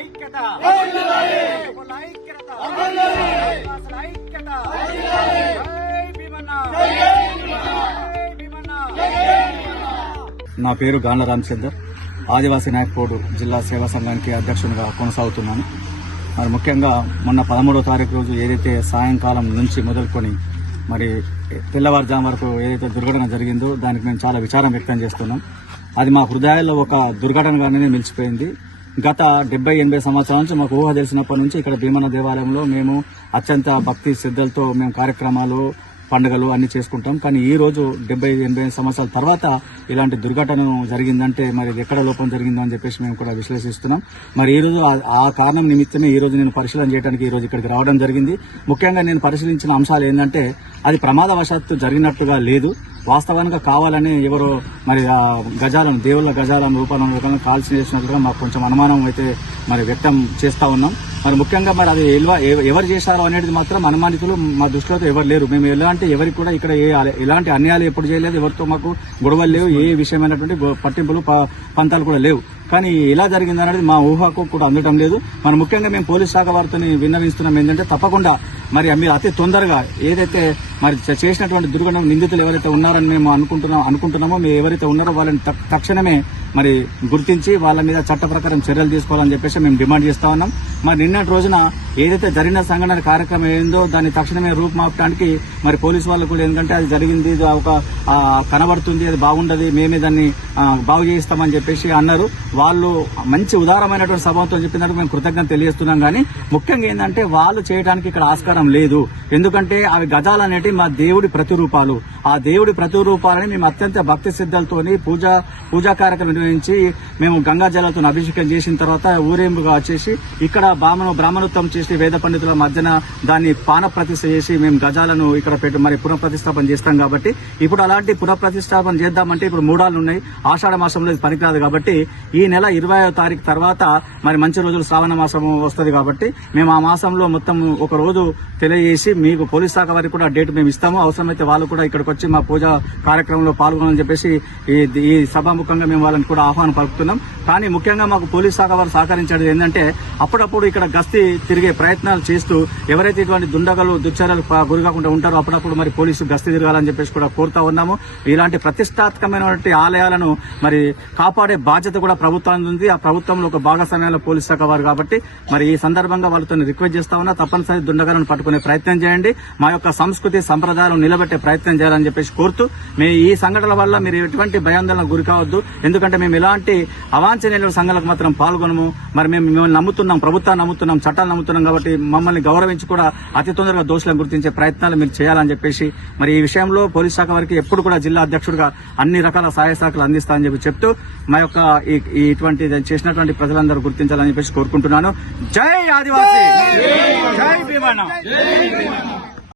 ఐక్యత ఐక్యత నా పేరు గాండ్ల రామచందర్, ఆదివాసీ నాయక్ జిల్లా సేవా సంఘానికి అధ్యక్షునిగా కొనసాగుతున్నాను. మరి ముఖ్యంగా మొన్న 13వ తారీఖు రోజు ఏదైతే సాయంకాలం నుంచి మొదలుకొని మరి తెల్లవారుజాము వరకు ఏదైతే దుర్ఘటన జరిగిందో దానికి మేము చాలా విచారం వ్యక్తం చేస్తున్నాం. అది మా హృదయాల్లో ఒక దుర్ఘటనగానే నిలిచిపోయింది. గత 70-80 సంవత్సరాల నుంచి మాకు ఊహ తెలిసినప్పటి నుంచి ఇక్కడ భీమన్న దేవాలయంలో మేము అత్యంత భక్తి శ్రద్ధలతో మేము కార్యక్రమాలు పండుగలు అన్ని చేసుకుంటాం. కానీ ఈ రోజు 70-80 సంవత్సరాల తర్వాత ఇలాంటి దుర్ఘటన జరిగిందంటే మరి ఎక్కడ లోపం జరిగిందో అని చెప్పేసి మేము కూడా విశ్లేషిస్తున్నాం. మరి ఈ రోజు ఆ కారణం నిమిత్తమే ఈ రోజు నేను పరిశీలన చేయడానికి ఈ రోజు ఇక్కడికి రావడం జరిగింది. ముఖ్యంగా నేను పరిశీలించిన అంశాలు ఏంటంటే అది ప్రమాదవశాత్తు జరిగినట్టుగా లేదు. వాస్తవానికి కావాలని ఎవరో మరి గజాలను దేవుళ్ళ గజాలను రూపాలను కాల్చి చేసినట్లుగా మాకు కొంచెం అనుమానం అయితే మరి వ్యక్తం చేస్తా ఉన్నాం. మరి ముఖ్యంగా మరి అది ఎవరు చేశారో అనేది మాత్రం అనుమానితులు మా దృష్టిలో ఎవరు లేరు. మేము ఎవరికి కూడా ఇక్కడ ఎలాంటి అన్యాయాలు ఎప్పుడు చేయలేదు. ఎవరితో మాకు గొడవలు లేవు. ఏ విషయమైనటువంటి పట్టింపులు పంతాలు కూడా లేవు. కానీ ఎలా జరిగింది అనేది మా ఊహకు కూడా అందటం లేదు. మరి ముఖ్యంగా మేము పోలీస్ శాఖ వారితో విన్నవిస్తున్నాం ఏంటంటే తప్పకుండా మరి మీరు అతి తొందరగా ఏదైతే మరి చేసినటువంటి దుర్ఘటన నిందితులు ఎవరైతే ఉన్నారని మేము అనుకుంటున్నామో మీరు ఎవరైతే ఉన్నారో వాళ్ళని తక్షణమే మరి గుర్తించి వాళ్ళ మీద చట్ట ప్రకారం చర్యలు తీసుకోవాలని చెప్పేసి మేము డిమాండ్ చేస్తా ఉన్నాం. మరి నిన్నటి రోజున ఏదైతే జరిగిన సంఘటన కార్యక్రమం ఏందో దాన్ని తక్షణమే రూపుమాపడానికి మరి పోలీసు వాళ్ళు కూడా ఏంటంటే అది జరిగింది ఒక కనబడుతుంది, అది బాగుండదు, మేమే దాన్ని బాగు చేయిస్తామని చెప్పేసి అన్నారు. వాళ్ళు మంచి ఉదారమైనటువంటి సభతో చెప్పినట్టు మేము కృతజ్ఞత తెలియజేస్తున్నాం. కానీ ముఖ్యంగా ఏంటంటే వాళ్ళు చేయడానికి ఇక్కడ ఆస్కారం లేదు. ఎందుకంటే అవి గజాలు అనేటివి మా దేవుడి ప్రతిరూపాలు. ఆ దేవుడి ప్రతిరూపాలని మేము అత్యంత భక్తి శ్రద్ధలతోని పూజా కార్యక్రమం నిర్వహించి మేము గంగా జలాలతో అభిషేకం చేసిన తర్వాత ఊరేంపుగా వచ్చేసి ఇక్కడ బ్రాహ్మణోత్తం చేసి వేద పండితుల మధ్యన దాన్ని పాన ప్రతిష్ఠ చేసి మేము గజాలను ఇక్కడ పెట్టి మరి పునఃప్రతిష్టాపన చేస్తాం. కాబట్టి ఇప్పుడు అలాంటి పునఃప్రతిష్టాపన చేద్దామంటే ఇప్పుడు మూడాలు ఉన్నాయి. ఆషాఢ మాసంలో పనికిరాదు. కాబట్టి ఈ నెల 20వ తారీఖు తర్వాత మరి మంచి రోజులు శ్రావణ మాసం వస్తుంది. కాబట్టి మేము ఆ మాసంలో మొత్తం ఒక రోజు తెలియజేసి మీకు పోలీస్ శాఖ వారికి కూడా డేట్ మేము ఇస్తాము. అవసరమైతే వాళ్ళు కూడా ఇక్కడికి వచ్చి మా పూజా కార్యక్రమంలో పాల్గొనాలని చెప్పేసి ఈ సభాముఖంగా మేము వాళ్ళని కూడా ఆహ్వానం పలుకుతున్నాం. కానీ ముఖ్యంగా మాకు పోలీస్ శాఖ వారు సహకరించేది ఏంటంటే అప్పుడప్పుడు ఇక్కడ గస్తీ తిరిగే ప్రయత్నాలు చేస్తూ ఎవరైతే ఇటువంటి దుండగలు దుశ్చర్యలకు గురికాకుండా ఉంటారో అప్పుడప్పుడు మరి పోలీసు గస్తీ తిరగాలని చెప్పేసి కూడా కోరుతా ఉన్నాము. ఇలాంటి ప్రతిష్టాత్మకమైనటువంటి ఆలయాలను మరి కాపాడే బాధ్యత కూడా ప్రభుత్వానికి ఉంది. ఆ ప్రభుత్వంలో ఒక భాగస్వామ్యంలో పోలీస్ శాఖ వారు. కాబట్టి మరి ఈ సందర్భంగా వాళ్ళతో రిక్వెస్ట్ చేస్తా ఉన్నా, తప్పనిసరి దుండగాలను పట్టుకునే ప్రయత్నం చేయండి. మా యొక్క సంస్కృతి సంప్రదాయాలను నిలబెట్టే ప్రయత్నం చేయాలని చెప్పేసి కోరుతూ ఈ సంఘటనల వల్ల మీరు ఎటువంటి భయాందోళనకు గురి కావద్దు. ఎందుకంటే మేము ఇలాంటి అవాంఛనీయ సంఘాలకు మాత్రం పాల్గొనము. మరి మేము నమ్ముతున్నాం, ప్రభుత్వాన్ని నమ్ముతున్నాం, చట్టాలు నమ్ముతున్నాం. కాబట్టి మమ్మల్ని గౌరవించి కూడా అతి తొందరగా దోషులను గుర్తించే ప్రయత్నాలు మీరు చేయాలని చెప్పేసి మరి ఈ విషయంలో పోలీస్ శాఖ వారికి ఎప్పుడు కూడా జిల్లా అధ్యక్షుడిగా అన్ని రకాల సహాయ సహకారాలు అందిస్తానని చెప్తూ మా యొక్క ఇటువంటి చేసినటువంటి ప్రజలందరూ గుర్తించాలని చెప్పేసి కోరుకుంటున్నాను. జై ఆదివాసీ, జై భీమన్న.